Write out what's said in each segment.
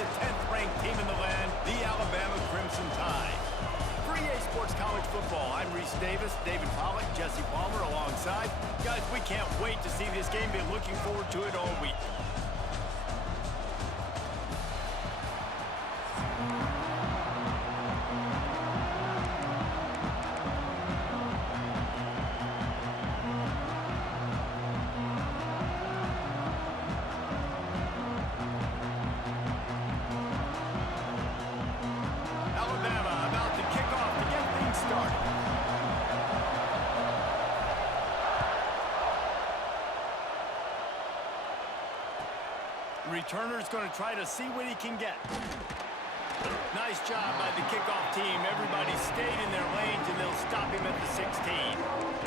the 10th-ranked team in the land, the Alabama Crimson Tide. For EA Sports College Football, I'm Reese Davis, David Pollack, Jesse Palmer alongside. Guys, we can't wait to see this game. Been looking forward to it all week. Returner's going to try to see what he can get. Nice job by the kickoff team. Everybody stayed in their lanes, and they'll stop him at the 16.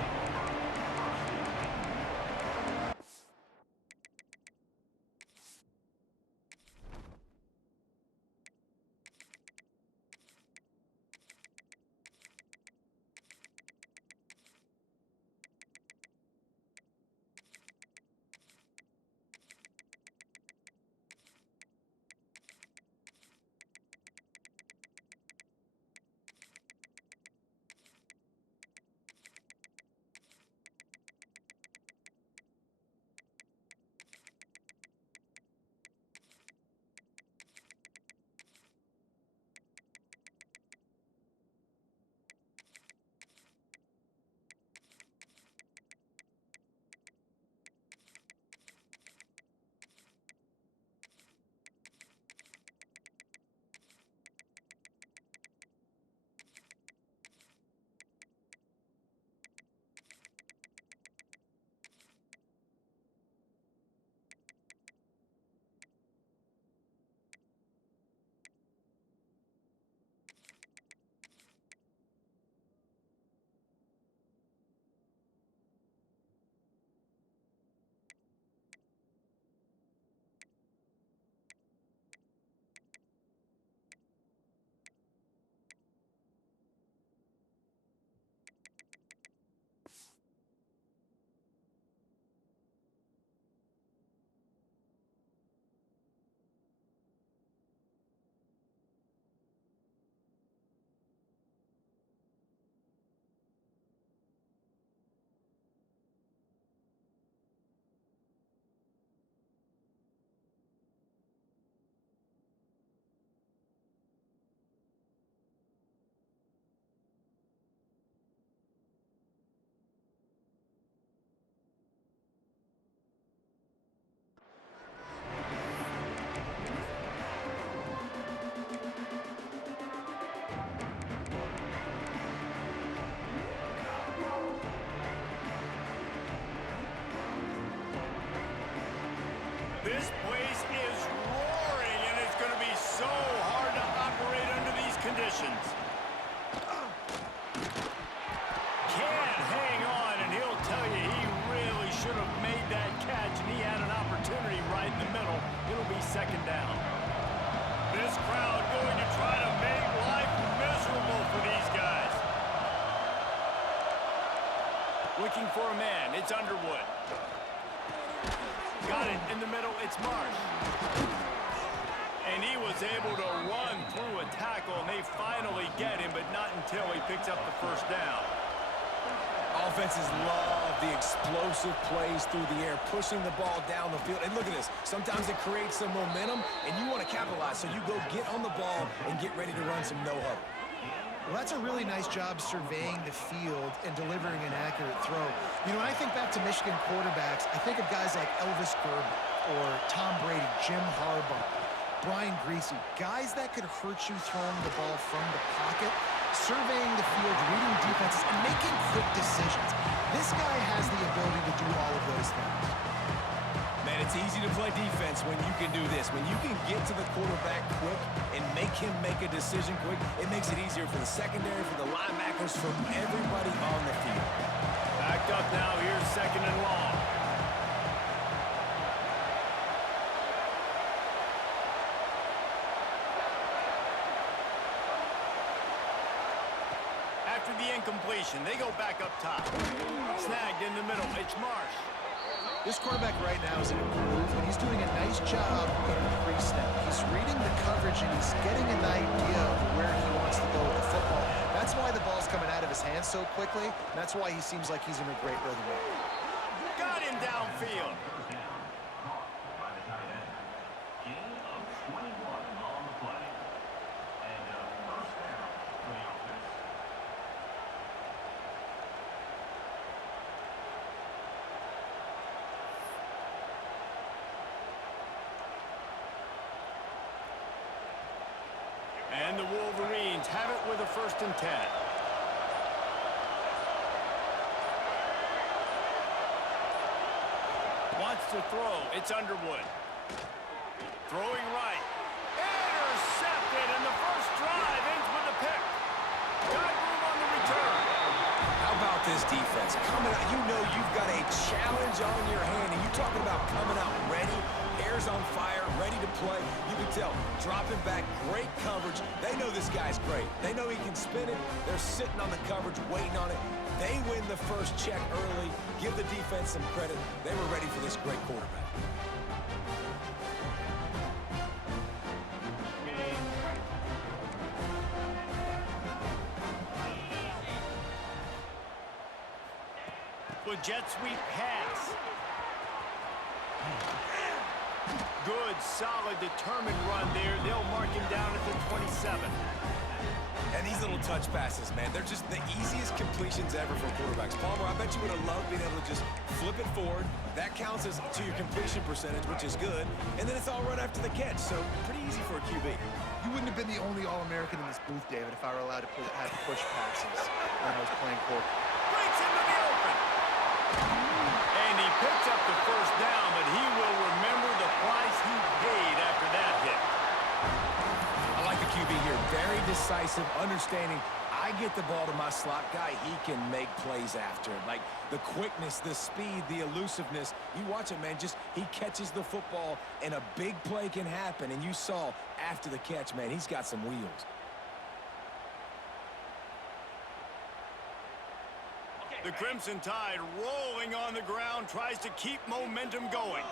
This place is roaring, and it's going to be so hard to operate under these conditions. Can't hang on, and he'll tell you he really should have made that catch, and he had an opportunity right in the middle. It'll be second down. This crowd going to try to make life miserable for these guys. Looking for a man. It's Underwood. Got it in the middle, it's Marsh. And he was able to run through a tackle, and they finally get him, but not until he picks up the first down. Offenses love the explosive plays through the air, pushing the ball down the field. And look at this. Sometimes it creates some momentum, and you want to capitalize, so you go get on the ball and get ready to run some no-huddle. Well, that's a really nice job surveying the field and delivering an accurate throw. You know, when I think back to Michigan quarterbacks, I think of guys like Elvis Gerber or Tom Brady, Jim Harbaugh, Brian Griese, guys that could hurt you throwing the ball from the pocket, surveying the field, reading defenses, and making quick decisions. This guy has the ability to do all of those things. Man, it's easy to play defense when you can do this. When you can get to the quarterback quick and make him make a decision quick, it makes it easier for the secondary, for the linebackers, for everybody on the field. Backed up now, here's second and long. After the incompletion, they go back up top. Snagged in the middle, it's Marsh. This quarterback right now is in a groove, and he's doing a nice job in pre-snap. He's reading the coverage, and he's getting an idea of where he wants to go with the football. That's why the ball's coming out of his hands so quickly, and that's why he seems like he's in a great rhythm. Got him downfield. And the Wolverines have it with a 1st and 10. Wants to throw. It's Underwood. Throwing right. Intercepted, and the first drive ends with a pick. Got room on the return. How about this defense? Coming out, you know you've got a challenge on your hand, and you're talking about coming out ready, hair's on fire, ready to play. You can tell, dropping back, great coverage. They know this guy's great. They know he can spin it. They're sitting on the coverage, waiting on it. They win the first check early. Give the defense some credit. They were ready for this great quarterback. With jet sweep pass. Good, solid, determined run there. They'll mark him down at the 27. And these little touch passes, man, they're just the easiest completions ever for quarterbacks. Palmer, I bet you would have loved being able to just flip it forward. That counts as to your completion percentage, which is good. And then it's all right after the catch, so pretty easy for a QB. You wouldn't have been the only All-American in this booth, David, if I were allowed to have push passes when I was playing quarterback. Breaks into the open. And he picks up the first down, but he will remember the price he paid after that hit. I like the QB here. Very decisive, understanding. I get the ball to my slot guy, he can make plays after. Like the quickness, the speed, the elusiveness. You watch it, man, just he catches the football and a big play can happen. And you saw after the catch, man, he's got some wheels. The Crimson Tide rolling on the ground, tries to keep momentum going.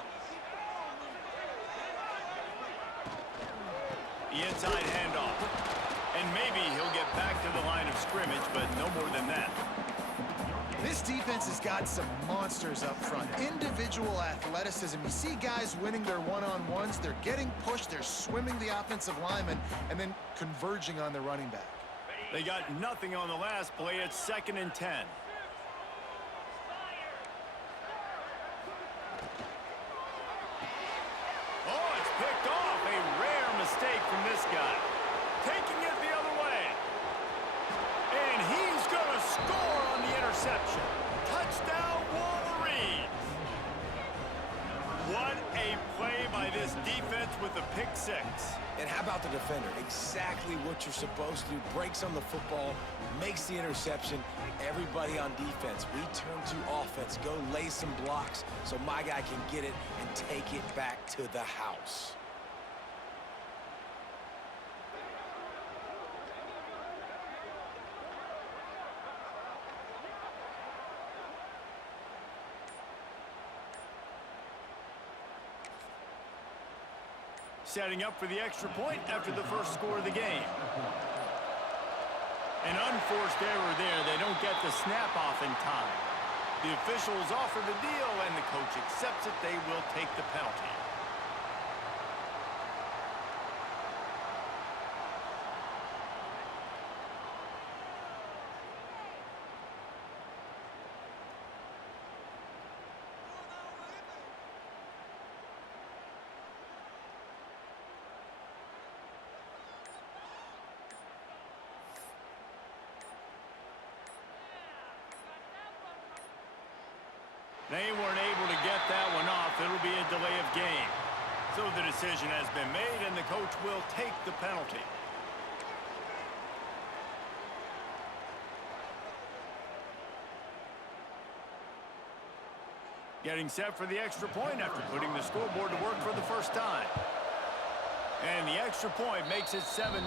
The inside handoff. And maybe he'll get back to the line of scrimmage, but no more than that. This defense has got some monsters up front. Individual athleticism. You see guys winning their one-on-ones. They're getting pushed. They're swimming the offensive lineman and then converging on the running back. They got nothing on the last play. It's 2nd and 10. Oh, it's picked off. A rare mistake from this guy. Taking it the other way. And he's going to score on the interception. Touchdown, Wolverines. What a play by this defense with the pick six. And how about the defender? Exactly what you're supposed to do. Breaks on the football, makes the interception. Everybody on defense, we turn to offense. Go lay some blocks so my guy can get it and take it back to the house. Setting up for the extra point after the first score of the game. An unforced error there. They don't get the snap off in time. The officials offer the deal, and the coach accepts it. They will take the penalty. They weren't able to get that one off. It'll be a delay of game. So the decision has been made, and the coach will take the penalty. Getting set for the extra point after putting the scoreboard to work for the first time. And the extra point makes it 7-0.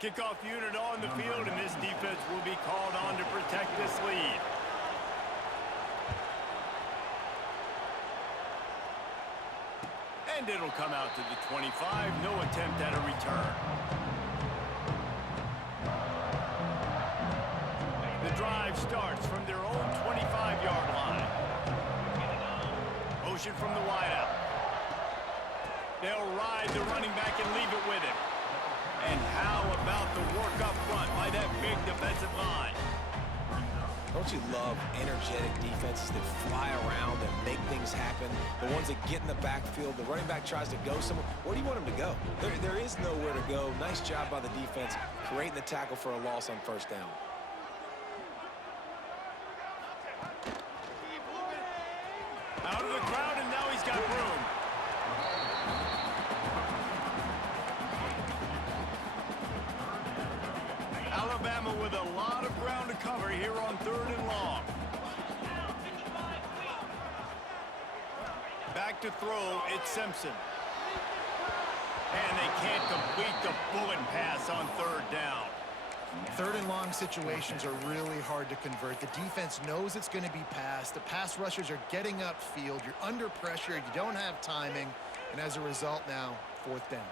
Kickoff unit on the field, and this defense will be called on to protect this lead. And it'll come out to the 25. No attempt at a return. The drive starts from their own 25-yard line. Motion from the wideout. They'll ride the running back and leave it with him. And how about the work up front by that big defensive line? Don't you love energetic defenses that fly around and make things happen? The ones that get in the backfield, the running back tries to go somewhere. Where do you want him to go? There is nowhere to go. Nice job by the defense creating the tackle for a loss on first down. Out of the crowd, and now he's got room. Alabama with a lot of ground to cover here on 3rd and long. Back to throw, it's Simpson. And they can't complete the bullet pass on 3rd down. 3rd and long situations are really hard to convert. The defense knows it's going to be passed. The pass rushers are getting upfield. You're under pressure. You don't have timing. And as a result now, 4th down.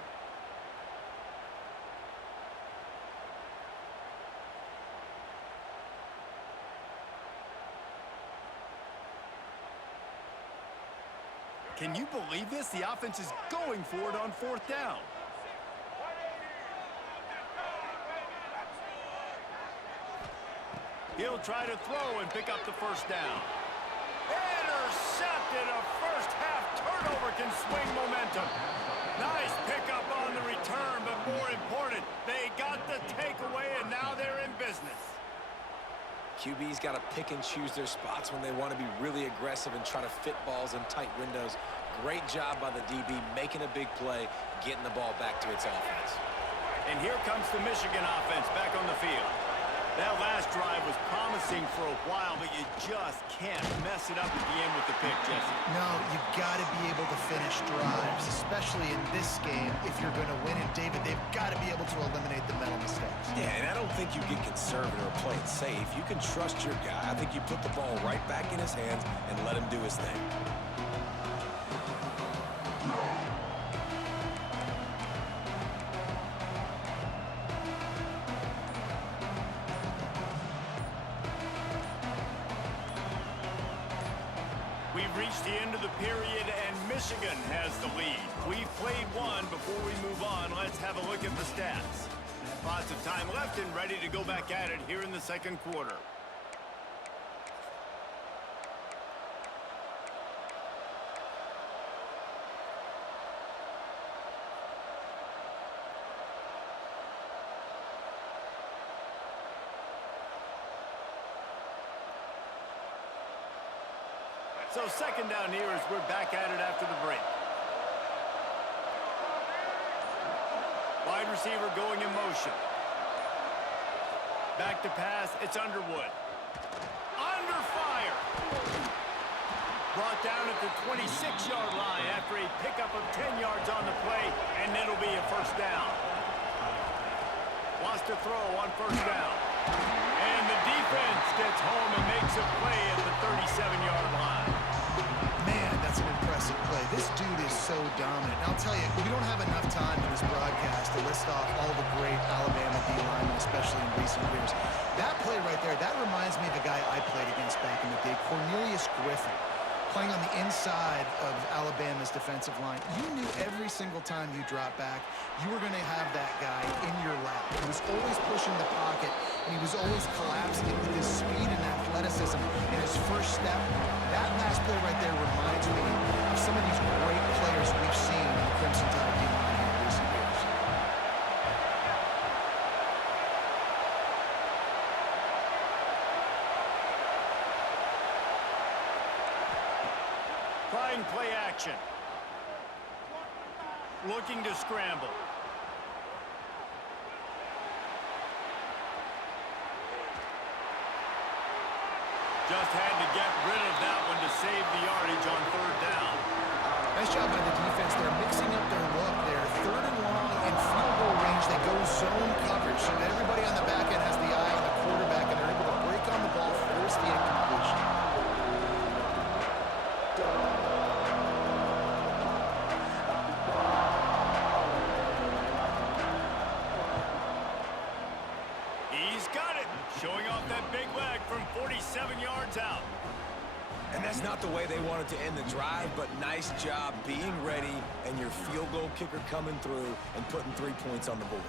Can you believe this? The offense is going for it on 4th down. He'll try to throw and pick up the first down. Intercepted. A first-half turnover can swing momentum. Nice pickup on the return, but more important, they got the takeaway, and now they're in business. QB's got to pick and choose their spots when they want to be really aggressive and try to fit balls in tight windows. Great job by the DB making a big play, getting the ball back to its offense. And here comes the Michigan offense back on the field. That last drive was promising for a while, but you just can't mess it up at the end with the pick, Jesse. No, you got to be able to finish drives, especially in this game. If you're going to win it, David, they've got to be able to eliminate the mental mistakes. Yeah, and I don't think you get conservative or play it safe. You can trust your guy. I think you put the ball right back in his hands and let him do his thing. We've reached the end of the period, and Michigan has the lead. We've played one. Before we move on, let's have a look at the stats. Lots of time left and ready to go back at it here in the second quarter. So second down here as we're back at it after the break. Wide receiver going in motion. Back to pass, it's Underwood. Under fire. Brought down at the 26-yard line after a pickup of 10 yards on the play, and it'll be a first down. Wants to throw on first down. And the defense gets home and makes a play at the 37-yard line. Man, that's an impressive play. This dude is so dominant. And I'll tell you, we don't have enough time in this broadcast to list off all the great Alabama D-linemen, especially in recent years. That play right there, that reminds me of a guy I played against back in the day, Cornelius Griffin, playing on the inside of Alabama's defensive line. You knew every single time you dropped back, you were going to have that guy in your lap. He was always pushing the pocket, and he was always collapsing with his speed and athleticism in his first step. That last play right there reminds me of some of these great players we've seen in the Crimson Tide D-line in recent years. Trying play action. Looking to scramble. Just had to get rid of that one to save the yardage on third down. Nice job by the defense. They're mixing up their look there. 3rd and long in field goal range. They go zone coverage. And that's not the way they wanted to end the drive, but nice job being ready and your field goal kicker coming through and putting 3 points on the board.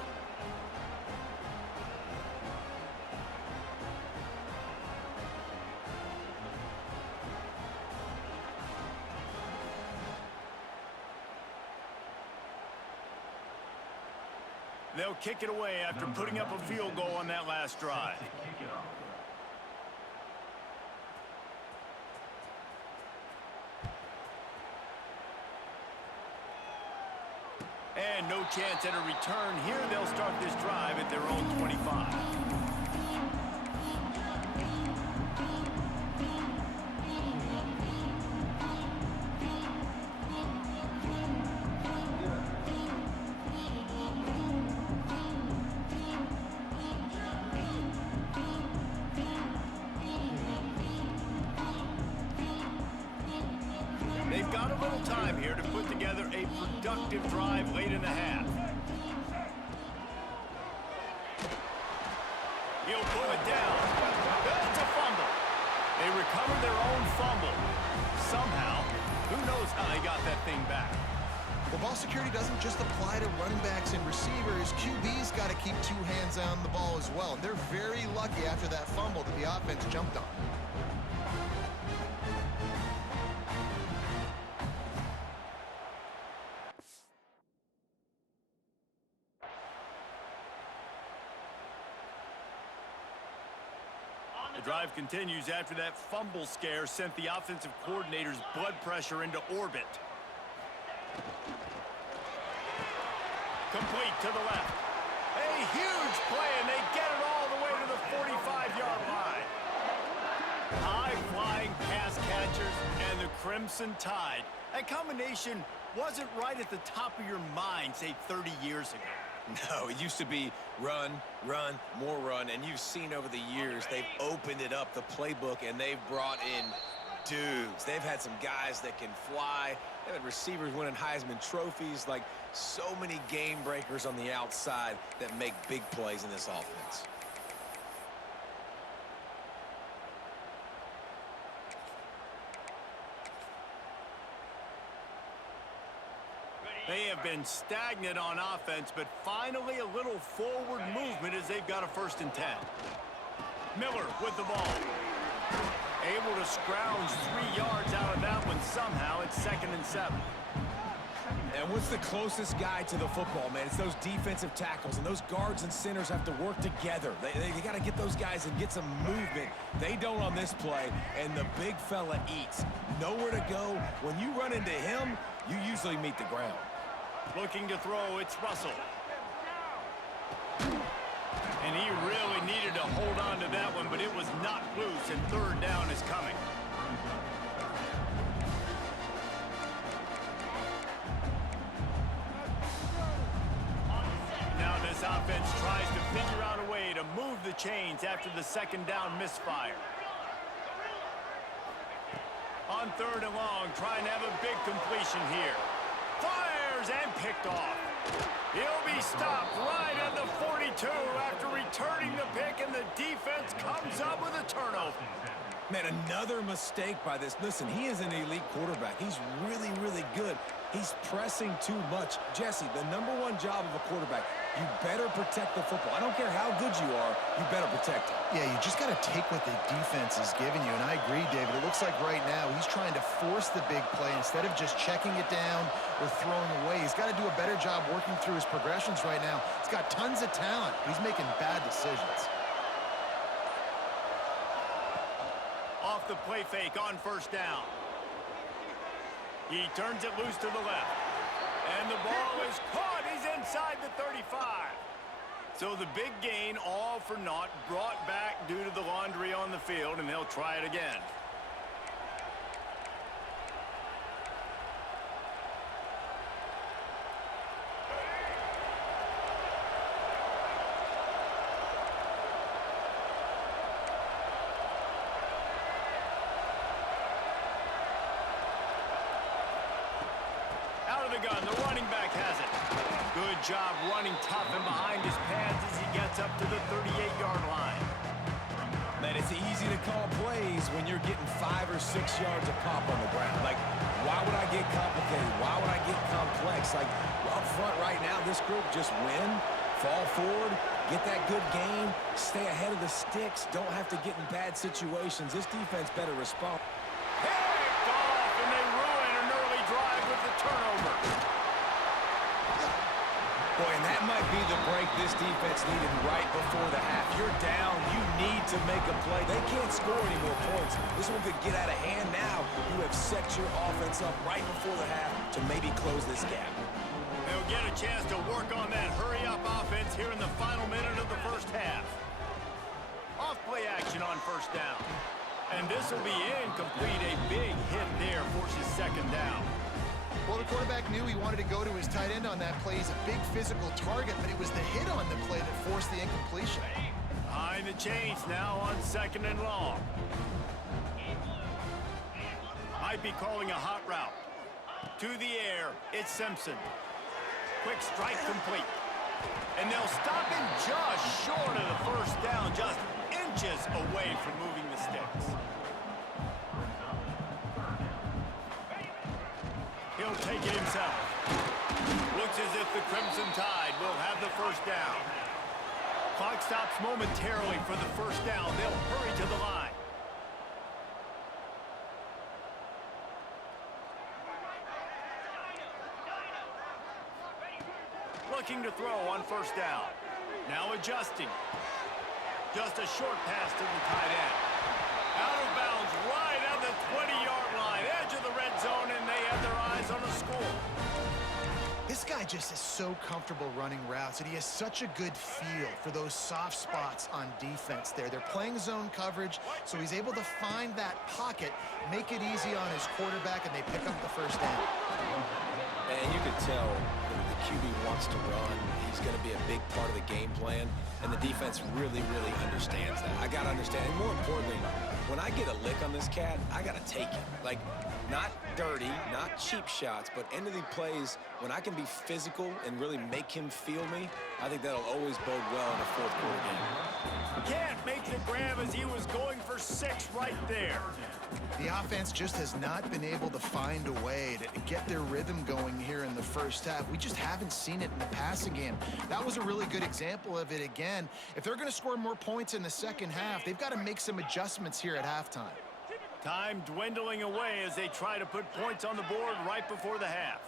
They'll kick it away after putting up a field goal on that last drive. And no chance at a return here. They'll start this drive at their own 25. They've got a little time here to put together a productive drive late in the half. He'll pull it down. That's a fumble. They recovered their own fumble. Somehow, who knows how they got that thing back. Well, ball security doesn't just apply to running backs and receivers. QB's got to keep 2 hands on the ball as well. And they're very lucky after that fumble that the offense jumped on. The drive continues after that fumble scare sent the offensive coordinator's blood pressure into orbit. Complete to the left. A huge play, and they get it all the way to the 45-yard line. High-flying pass catchers and the Crimson Tide. That combination wasn't right at the top of your mind, say, 30 years ago. No, it used to be run, run, more run, and you've seen over the years they've opened it up, the playbook, and they've brought in dudes. They've had some guys that can fly. They've had receivers winning Heisman trophies, like so many game breakers on the outside that make big plays in this offense. They have been stagnant on offense, but finally a little forward movement as they've got a 1st and 10. Miller with the ball. Able to scrounge 3 yards out of that one somehow. It's 2nd and 7. And what's the closest guy to the football, man? It's those defensive tackles, and those guards and centers have to work together. They got to get those guys and get some movement. They don't on this play, and the big fella eats. Nowhere to go. When you run into him, you usually meet the ground. Looking to throw, it's Russell. And he really needed to hold on to that one, but it was knocked loose, and 3rd down is coming. Now this offense tries to figure out a way to move the chains after the 2nd down misfire. On 3rd and long, trying to have a big completion here. Fires and picked off. He'll be stopped right at the 42 after returning the pick, and the defense comes up with a turnover. Man, another mistake by this. Listen, he is an elite quarterback. He's really, really good. He's pressing too much. Jesse, the #1 job of a quarterback, you better protect the football. I don't care how good you are, you better protect it. Yeah, you just got to take what the defense is giving you. And I agree, David. It looks like right now he's trying to force the big play instead of just checking it down or throwing away. He's got to do a better job working through his progressions right now. He's got tons of talent. He's making bad decisions. Off the play fake on 1st down. He turns it loose to the left. And the ball is caught. He's inside the 35. So the big gain, all for naught, brought back due to the laundry on the field, and they'll try it again. Out of the gun, the running back has it. Good job running tough and behind his pads as he gets up to the 38-yard line. Man, it's easy to call plays when you're getting 5 or 6 yards of pop on the ground. Like, why would I get complicated? Why would I get complex? Like, up front right now, this group just win, fall forward, get that good game, stay ahead of the sticks, don't have to get in bad situations. This defense better respond. Picked off, and they ruin an early drive with the turnover. Boy, and that might be the break this defense needed right before the half. You're down. You need to make a play. They can't score any more points. This one could get out of hand now. You have set your offense up right before the half to maybe close this gap. They'll get a chance to work on that hurry-up offense here in the final minute of the first half. Off-play action on first down. And this will be incomplete. A big hit there forces second down. Well, the quarterback knew he wanted to go to his tight end on that play. He's a big physical target, but it was the hit on the play that forced the incompletion. Behind the chains now on second and long. Might be calling a hot route. To the air, it's Simpson. Quick strike complete. And they'll stop him just short of the first down, just inches away from moving the sticks. He'll take it himself. Looks as if the Crimson Tide will have the first down. Clock stops momentarily for the first down. They'll hurry to the line. Looking to throw on first down. Now adjusting. Just a short pass to the tight end. Out of bounds right at the 20-yard line. Edge of the red zone, and they have their eyes on a score. This guy just is so comfortable running routes, and he has such a good feel for those soft spots on defense there. They're playing zone coverage, so he's able to find that pocket, make it easy on his quarterback, and they pick up the first down. And you could tell the QB wants to run. He's going to be a big part of the game plan, and the defense really, really understands that. I got to understand, and more importantly, when I get a lick on this cat, I got to take it. Like, not dirty, not cheap shots, but end of the plays, when I can be physical and really make him feel me, I think that'll always bode well in a fourth quarter game. Can't make the grab as he was going for 6 right there. The offense just has not been able to find a way to get their rhythm going here in the first half. We just haven't seen it in the passing game. That was a really good example of it again. If they're going to score more points in the second half, they've got to make some adjustments here at halftime. Time dwindling away as they try to put points on the board right before the half.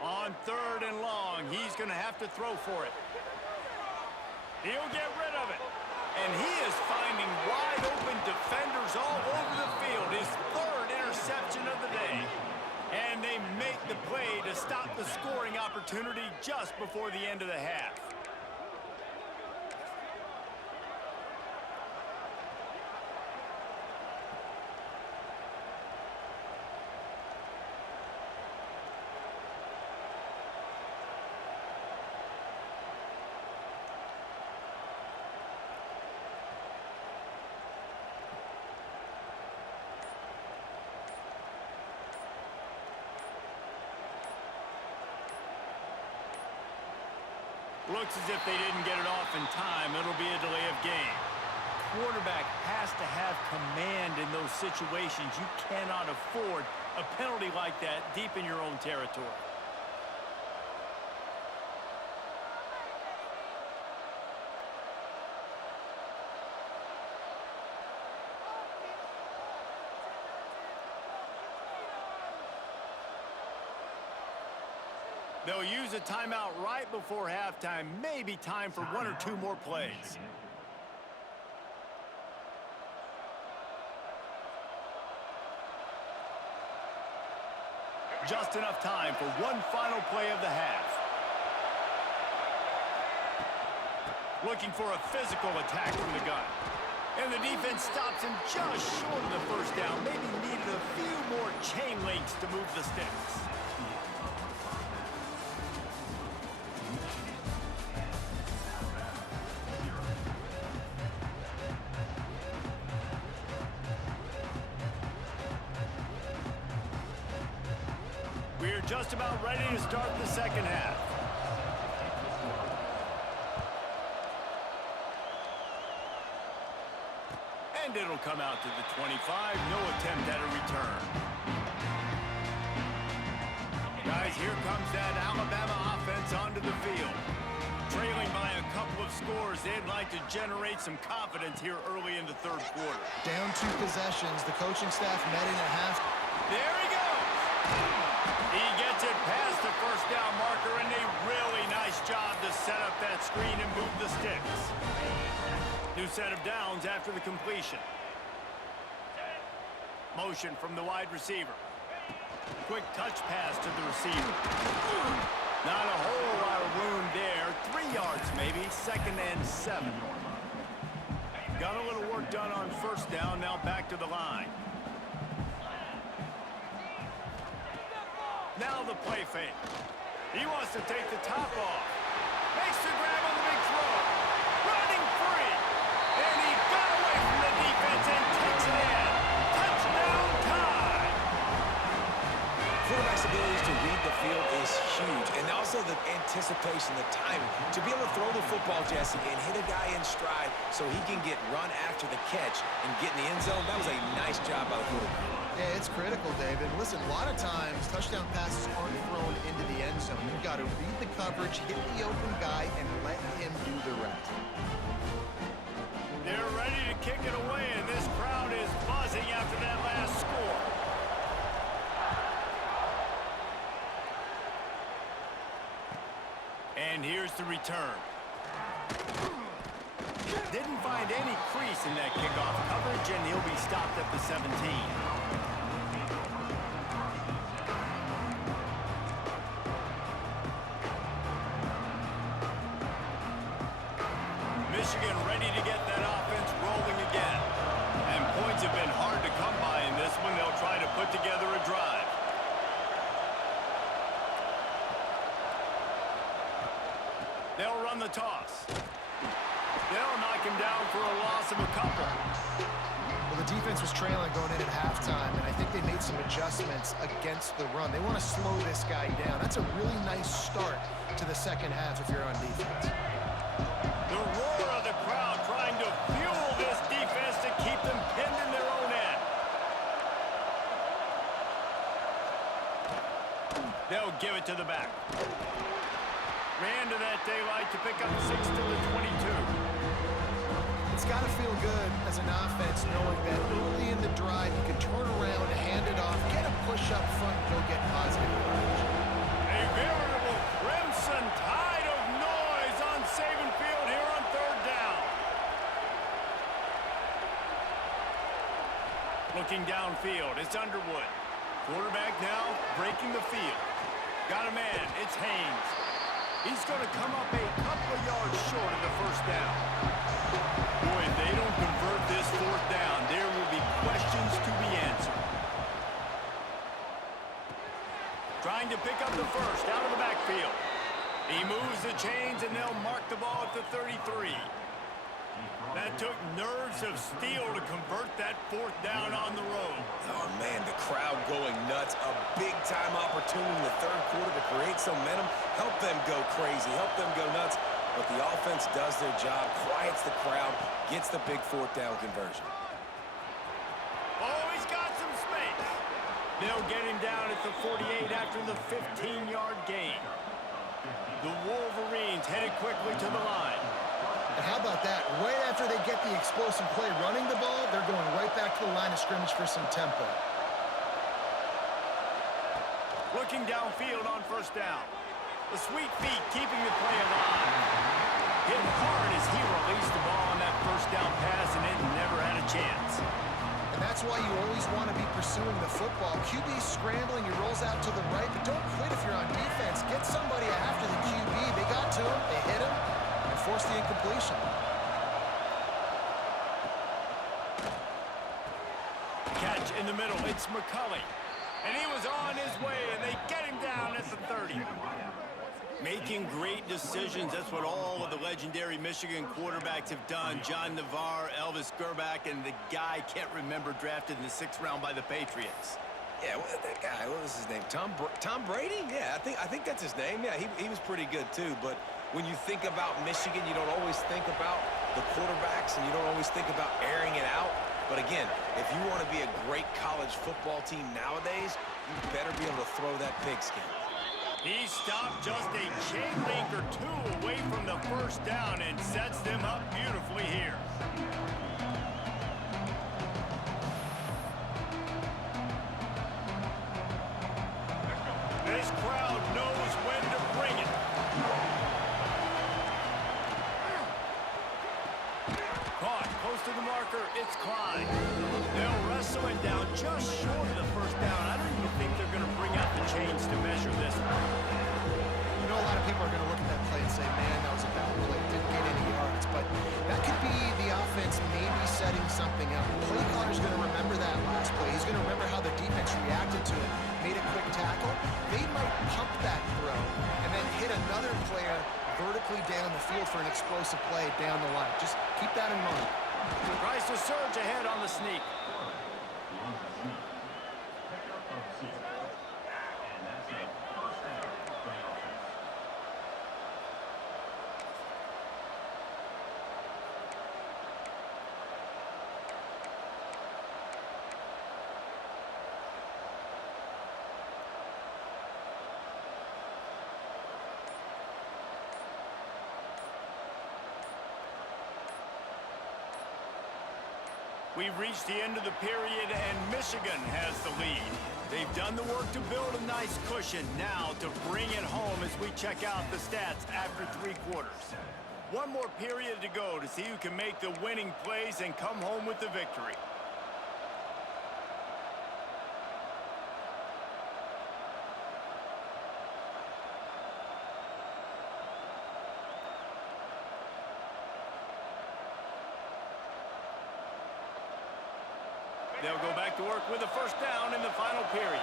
On third and long, he's going to have to throw for it. He'll get rid of it. And he is finding wide open defenders all over the field. His third interception of the day. And they make the play to stop the scoring opportunity just before the end of the half. Looks as if they didn't get it off in time. It'll be a delay of game. Quarterback has to have command in those situations. You cannot afford a penalty like that deep in your own territory. They'll use a timeout right before halftime. Maybe time for 1 or 2 more plays. Just enough time for one final play of the half. Looking for a physical attack from the gun. And the defense stops him just short of the first down. Maybe needed a few more chain links to move the sticks. We're just about ready to start the second half. And it'll come out to the 25. No attempt at a return. Guys, here comes that Alabama offense onto the field. Trailing by a couple of scores, they'd like to generate some confidence here early in the third quarter. Down 2 possessions. The coaching staff met in at half. There he goes. He gets it past the first down marker, and a really nice job to set up that screen and move the sticks. New set of downs after the completion. Motion from the wide receiver. Quick touch pass to the receiver. Not a whole lot of room there. 3 yards maybe. 2nd and 7. Got a little work done on first down. Now back to the line. Now the play fake. He wants to take the top off. Makes the grab on the big throw. Running free. And he got away from the defense and takes it in. Touchdown tie. Quarterback's ability to read the field is huge. And also the anticipation, the timing. To be able to throw the football, Jesse, and hit a guy in stride so he can get run after the catch and get in the end zone, that was a nice job by the quarterback. Yeah, it's critical, David. Listen, a lot of times, touchdown passes aren't thrown into the end zone. You've got to read the coverage, hit the open guy, and let him do the rest. They're ready to kick it away, and this crowd is buzzing after that last score. And here's the return. Didn't find any crease in that kickoff coverage, and he'll be stopped at the 17. Michigan ready to get that offense rolling again. And points have been hard to come by in this one. They'll try to put together a drive. They'll run the toss. They'll knock him down for a loss of a couple. Well, the defense was trailing going in at halftime, and I think they made some adjustments against the run. They want to slow this guy down. That's a really nice start to the second half if you're on defense. The roar of the crowd trying to fuel this defense to keep them pinned in their own end. They'll give it to the back. Ran to that daylight to pick up 6 to the 22. It's got to feel good as an offense knowing that early in the drive you can turn around, hand it off, get a push up front, and go get positive yardage. A veritable crimson tide of noise on Saban Field here on third down. Looking downfield, it's Underwood. Quarterback now breaking the field. Got a man, it's Haynes. He's going to come up a couple of yards short of the first down. Boy, if they don't convert this fourth down, there will be questions to be answered. Trying to pick up the first out of the backfield. He moves the chains, and they'll mark the ball at the 33. That took nerves of steel to convert that fourth down on the road. Oh, man, the crowd going nuts. A big-time opportunity in the third quarter to create some momentum, help them go crazy, help them go nuts. But the offense does their job, quiets the crowd, gets the big fourth down conversion. Oh, he's got some space. They'll get him down at the 48 after the 15-yard gain. The Wolverines headed quickly to the line. And how about that? Right after they get the explosive play running the ball, they're going right back to the line of scrimmage for some tempo. Looking downfield on first down. The sweet feet keeping the play alive. Hit hard as he released the ball on that first down pass, and it never had a chance. And that's why you always want to be pursuing the football. QB's scrambling, he rolls out to the right, but don't quit if you're on defense. Get somebody after the QB. They got to him, they hit him, and forced the incompletion. Catch in the middle, it's McCulley. And he was on his way, and they get him down at the 30. Making great decisions, that's what all of the legendary Michigan quarterbacks have done. John Navarre, Elvis Gerbach, and the guy, can't remember, drafted in the 6th round by the Patriots. Yeah, that guy, what was his name? Tom Brady? Yeah, I think that's his name. Yeah, he was pretty good too. But when you think about Michigan, you don't always think about the quarterbacks, and you don't always think about airing it out. But again, if you want to be a great college football team nowadays, you better be able to throw that pigskin. He stopped just a chain link or two away from the first down and sets them up beautifully here. This crowd knows when to bring it. Caught close to the marker, it's Klein. They'll wrestle it down just short of the first down. I don't even think they're going to bring out the chains to measure this. You know, a lot of people are going to look at that play and say, man, that was a bad play. Didn't get any yards. But that could be the offense maybe setting something up. The play caller's going to remember that last play. He's going to remember how the defense reacted to it. Made a quick tackle. They might pump that throw and then hit another player vertically down the field for an explosive play down the line. Just keep that in mind. Tries to surge ahead on the sneak. We've reached the end of the period, and Michigan has the lead. They've done the work to build a nice cushion. Now to bring it home as we check out the stats after 3 quarters. One more period to go to see who can make the winning plays and come home with the victory. They'll go back to work with a first down in the final period.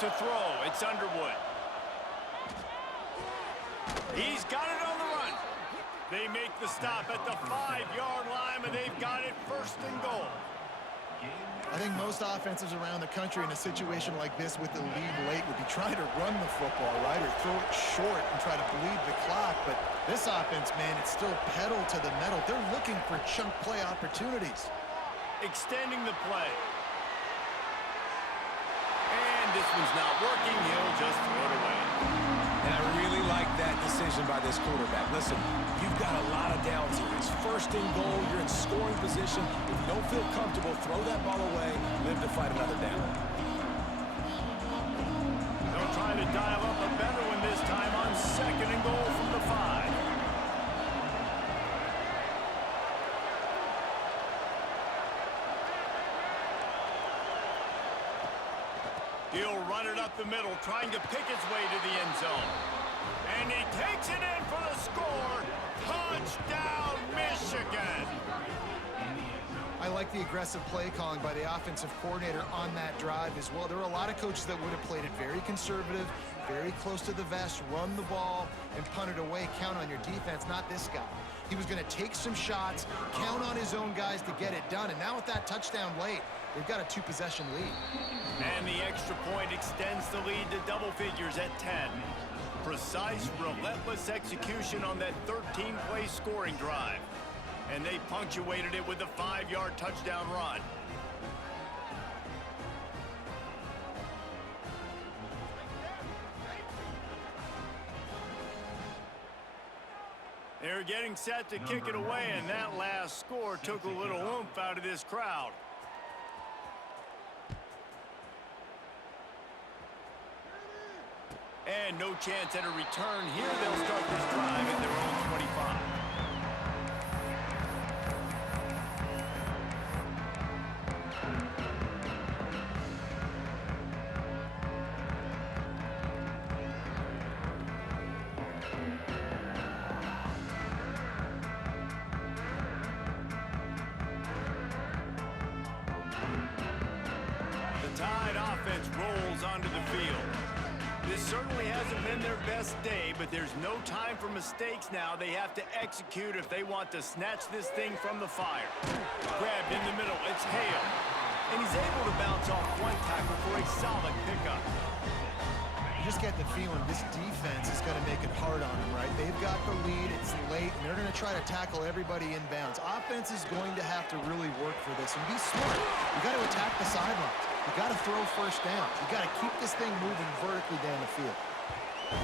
To throw, it's Underwood. He's got it on the run. They make the stop at the 5-yard line, and they've got it first and goal. I think most offenses around the country in a situation like this with the lead late would be trying to run the football, right, or throw it short and try to bleed the clock. But this offense, man, it's still pedal to the metal. They're looking for chunk play opportunities. Extending the play. And this one's not working. He'll just throw it away. And I really like that decision by this quarterback. Listen, you've got a lot of downs here. It's first and goal. You're in scoring position. If you don't feel comfortable, throw that ball away. Live to fight another down. They'll try to dial up a better one this time on second and goal from the 5. He'll run it up the middle, trying to pick his way to the end zone. And he takes it in for the score. Touchdown, Michigan! I like the aggressive play calling by the offensive coordinator on that drive as well. There were a lot of coaches that would have played it very conservative, very close to the vest, run the ball, and punt it away. Count on your defense, not this guy. He was going to take some shots, count on his own guys to get it done. And now with that touchdown late, they've got a 2-possession lead. And the extra point extends the lead to double figures at 10. Precise, relentless execution on that 13-play scoring drive. And they punctuated it with a 5-yard touchdown run. They're getting set to kick it away, and that last score took a little oomph out of this crowd. And no chance at a return here. They'll start this drive at their own 25. The Tide offense rolls onto the field. This certainly hasn't been their best day, but there's no time for mistakes now. They have to execute if they want to snatch this thing from the fire. Grabbed in the middle, it's Hale. And he's able to bounce off one tackle for a solid pickup. just get the feeling this defense is going to make it hard on them, right? They've got the lead, it's late, and they're going to try to tackle everybody inbounds. Offense is going to have to really work for this and be smart. You got to attack the sidelines. You got to throw first down. You got to keep this thing moving vertically down the field.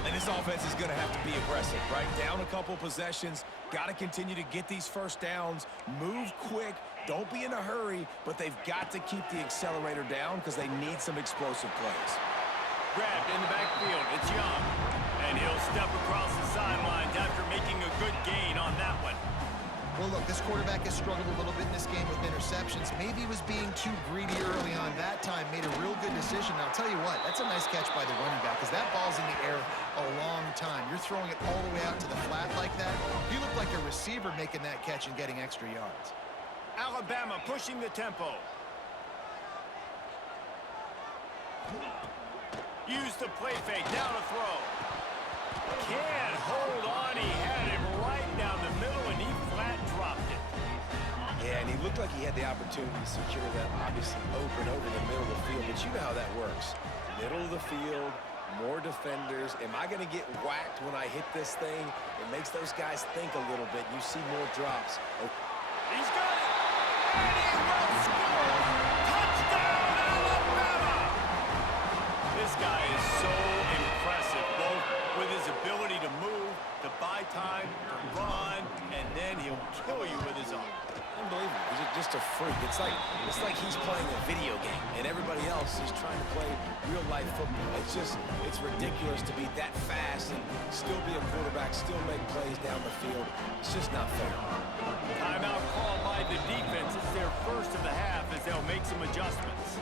And this offense is going to have to be aggressive, right? Down a couple possessions, got to continue to get these first downs, move quick, don't be in a hurry, but they've got to keep the accelerator down because they need some explosive plays. Grabbed in the backfield, it's Young. And he'll step across the sidelines after making a good gain on that one. Well, look, this quarterback has struggled a little bit in this game with interceptions. Maybe he was being too greedy early on. That time made a real good decision. Now, I'll tell you what, that's a nice catch by the running back because that ball's in the air a long time. You're throwing it all the way out to the flat like that. You look like a receiver making that catch and getting extra yards. Alabama pushing the tempo. Use the play fake, down a throw. Can't hold on, he had him right down the middle and he flat dropped it. Yeah, and he looked like he had the opportunity to secure that obviously open over the middle of the field, but you know how that works. Middle of the field, more defenders. Am I going to get whacked when I hit this thing? It makes those guys think a little bit. You see more drops. Oh. He's got it! And he will score! Touchdown, Alabama! This guy is so impressive, both with his ability to move, to buy time, to run, and then he'll kill you with his arm. Unbelievable. He's just a freak. It's like he's playing a video game, and everybody else is trying to play real-life football. It's ridiculous to be that fast and still be a quarterback, still make plays down the field. It's just not fair. Timeout called by the defense. It's their first of the half as they'll make some adjustments.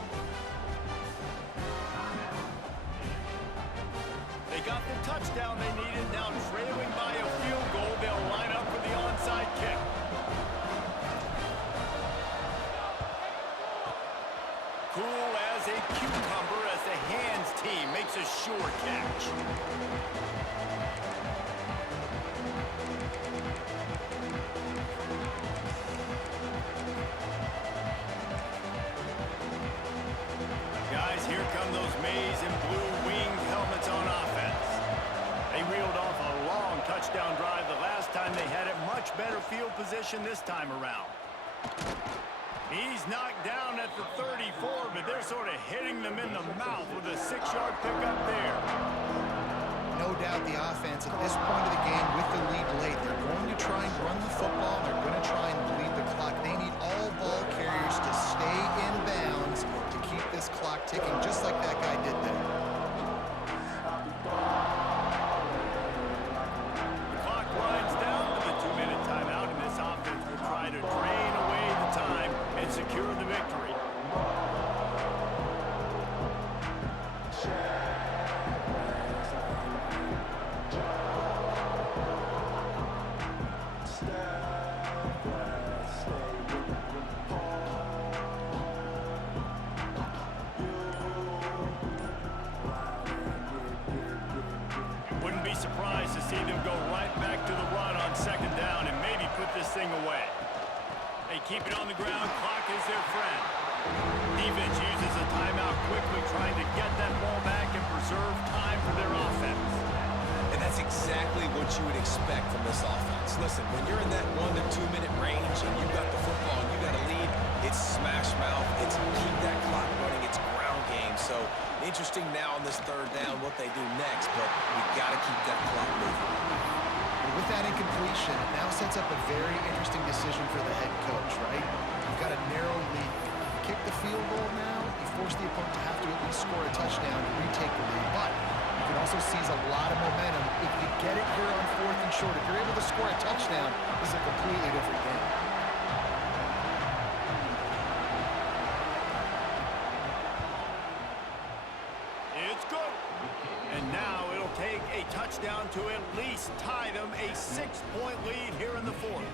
They got the touchdown they needed. Now trailing by a field goal, they'll line up for the onside kick. Cool as a cucumber as the hands team makes a sure catch. Guys, here come those maize and blue winged helmets on offense. They reeled off a long touchdown drive the last time they had it. Much better field position this time around. He's knocked down at the 34, but they're sort of hitting them in the mouth with a 6-yard pickup there. No doubt the offense at this point of the game with the lead late, they're going to try and run the football. They're going to try and bleed the clock. They need all ball carriers to stay in bounds to keep this clock ticking, just like that guy did there. The clock winds down to the 2-minute timeout, and this offense will try to drain away the time and secure the victory. Wouldn't be surprised to see them go right back to the run on second down and maybe put this thing away. They keep it on the ground. Clock is their friend. Defense uses a timeout quickly, trying to get that ball back and preserve time for their offense. And that's exactly what you would expect from this offense. Listen, when you're in that 1 to 2 minute range and you've got the football and you got a lead, it's smash mouth, it's keep that clock running, it's ground game. So interesting now on this third down what they do next, but we got to keep that clock moving. With that incompletion, it now sets up a very interesting decision for the head coach, right? You've got a narrow lead. You kick the field goal now, you force the opponent to have to at least score a touchdown to retake the lead. But you can also seize a lot of momentum. If you get it here on 4th and short, if you're able to score a touchdown, this is a completely different game. It's good. And now it'll take a touchdown to at least tie them a 6-point lead here in the 4th.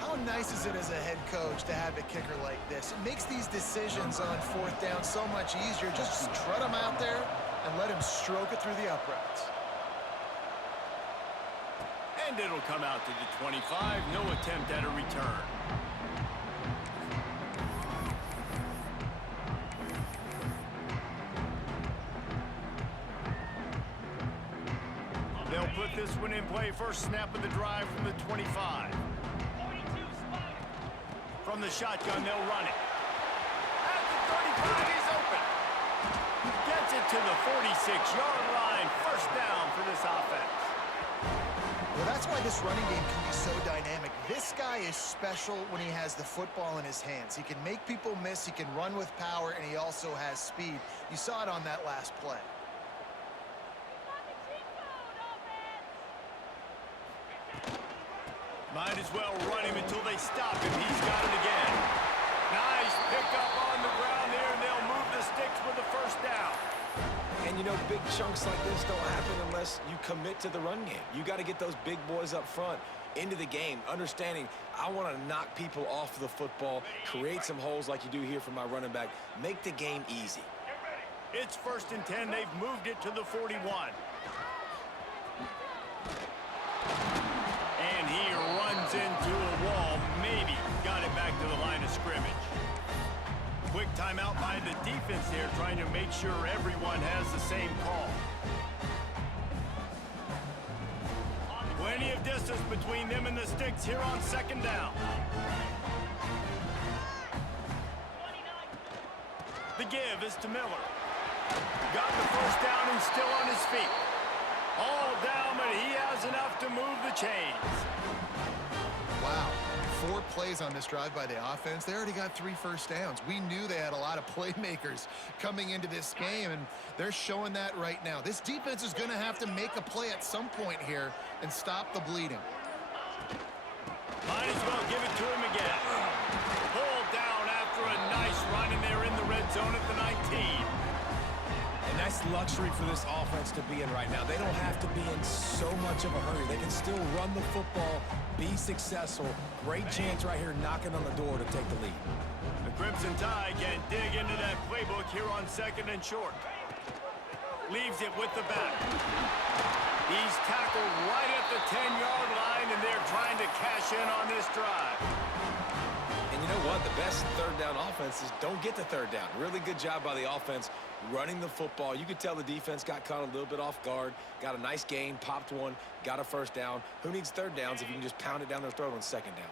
How nice is it as a head coach to have a kicker like this? It makes these decisions on 4th down so much easier. Just strut him out there and let him stroke it through the uprights. And it'll come out to the 25. No attempt at a return. They'll put this one in play. First snap of the drive from the 25. From the shotgun, they'll run it. At the 35, he's open. Gets it to the 46-yard line. First down for this offense. Well, that's why this running game can be so dynamic. This guy is special when he has the football in his hands. He can make people miss, he can run with power, and he also has speed. You saw it on that last play. Might as well run him until they stop him. He's got it again. Nice pickup on the ground there, and they'll move the sticks with the first down. And, you know, big chunks like this don't happen unless you commit to the run game. You got to get those big boys up front into the game, understanding I want to knock people off the football, create some holes like you do here for my running back, make the game easy. It's 1st and 10. They've moved it to the 41. And he runs into a wall. Maybe got it back to the line of scrimmage. Quick timeout by the defense here, trying to make sure everyone has the same call. Plenty of distance between them and the sticks here on 2nd down. The give is to Miller. Got the first down and still on his feet. All down, but he has enough to move the chains. Wow. 4 plays on this drive by the offense. They already got 3 first downs. We knew they had a lot of playmakers coming into this game, and they're showing that right now. This defense is going to have to make a play at some point here and stop the bleeding. Might as well give it to him again. Pulled down after a nice run, and they're in the red zone at the 19. And that's luxury for this offense to be in right now. They don't have to be in so much of a hurry. They can still run the football, be successful. Great chance right here knocking on the door to take the lead. The Crimson Tide can dig into that playbook here on 2nd and short. Leaves it with the back. He's tackled right at the 10-yard line, and they're trying to cash in on this drive. And you know what? The best 3rd down offenses don't get to 3rd down. Really good job by the offense running the football. You could tell the defense got caught a little bit off guard, got a nice gain, popped one, got a first down. Who needs 3rd downs if you can just pound it down their throat on 2nd down?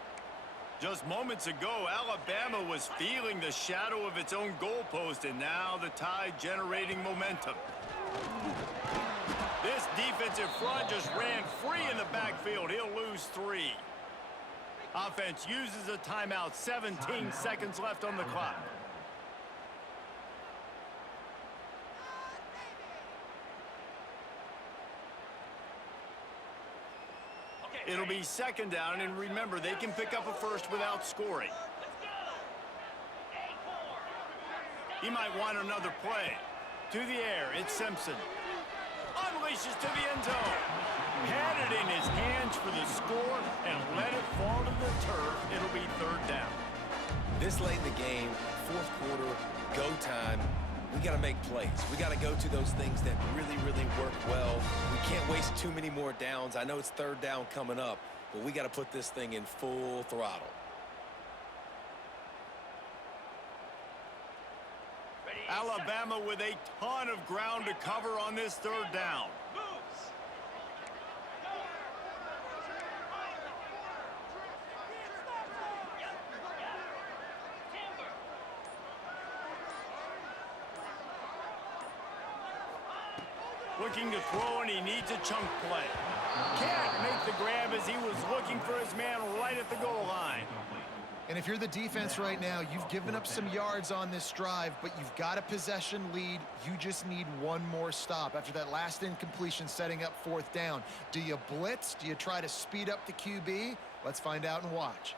Just moments ago, Alabama was feeling the shadow of its own goalpost, and now the Tide generating momentum. This defensive front just ran free in the backfield. He'll lose 3. Offense uses a timeout. 17 seconds left on the clock. It'll be 2nd down, and remember, they can pick up a first without scoring. He might want another play. To the air, it's Simpson. Unleashes to the end zone. Had it in his hands for the score and let it fall to the turf. It'll be 3rd down. This late in the game, 4th quarter, go time. We got to make plays. We got to go to those things that really, really work well. We can't waste too many more downs. I know it's 3rd down coming up, but we got to put this thing in full throttle. Alabama with a ton of ground to cover on this 3rd down. Looking to throw, and he needs a chunk play. Can't make the grab as he was looking for his man right at the goal line. And if you're the defense right now, you've given up some yards on this drive, but you've got a possession lead. You just need one more stop after that last incompletion setting up 4th down. Do you blitz? Do you try to speed up the QB? Let's find out and watch.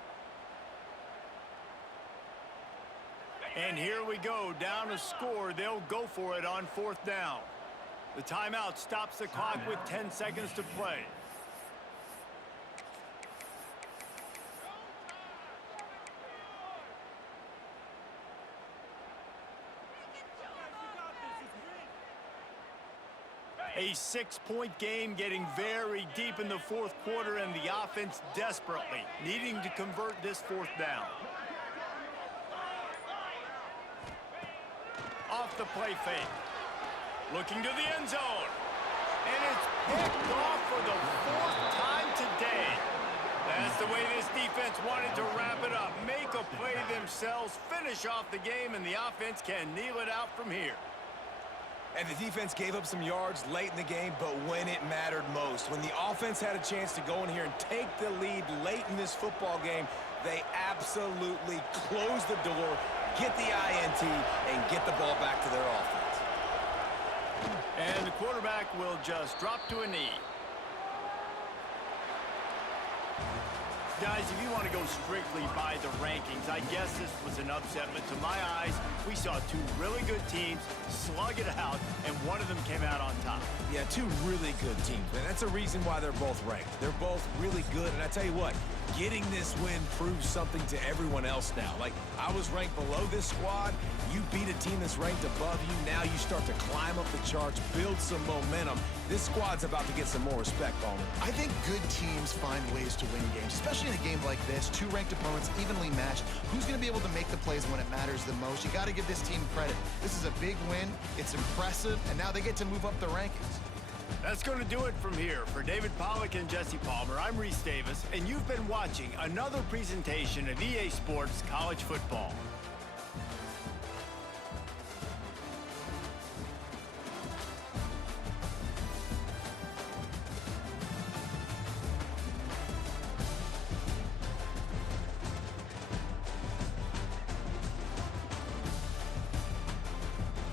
And here we go, down a score. They'll go for it on 4th down. The timeout stops the clock with 10 seconds to play. A 6-point game, getting very deep in the 4th quarter, and the offense desperately needing to convert this 4th down. Off the play fake. Looking to the end zone. And it's picked off for themselves, finish off the game, and the offense can kneel it out from here. And the defense gave up some yards late in the game, but when it mattered most, when the offense had a chance to go in here and take the lead late in this football game, they absolutely closed the door, get the INT, and get the ball back to their offense. And the quarterback will just drop to a knee. Guys, if you want to go strictly by the rankings, I guess this was an upset, but to my eyes, we saw two really good teams slug it out, and one of them came out on top. Yeah, two really good teams, man. That's a reason why they're both ranked. They're both really good, and I tell you what, getting this win proves something to everyone else now. Like, I was ranked below this squad. You beat a team that's ranked above you. Now you start to climb up the charts, build some momentum. This squad's about to get some more respect on it. I think good teams find ways to win games, especially in a game like this. Two ranked opponents, evenly matched. Who's going to be able to make the plays when it matters the most? You got to give this team credit. This is a big win. It's impressive, and now they get to move up the rankings. That's going to do it from here. For David Pollack and Jesse Palmer, I'm Reese Davis, and you've been watching another presentation of EA Sports College Football.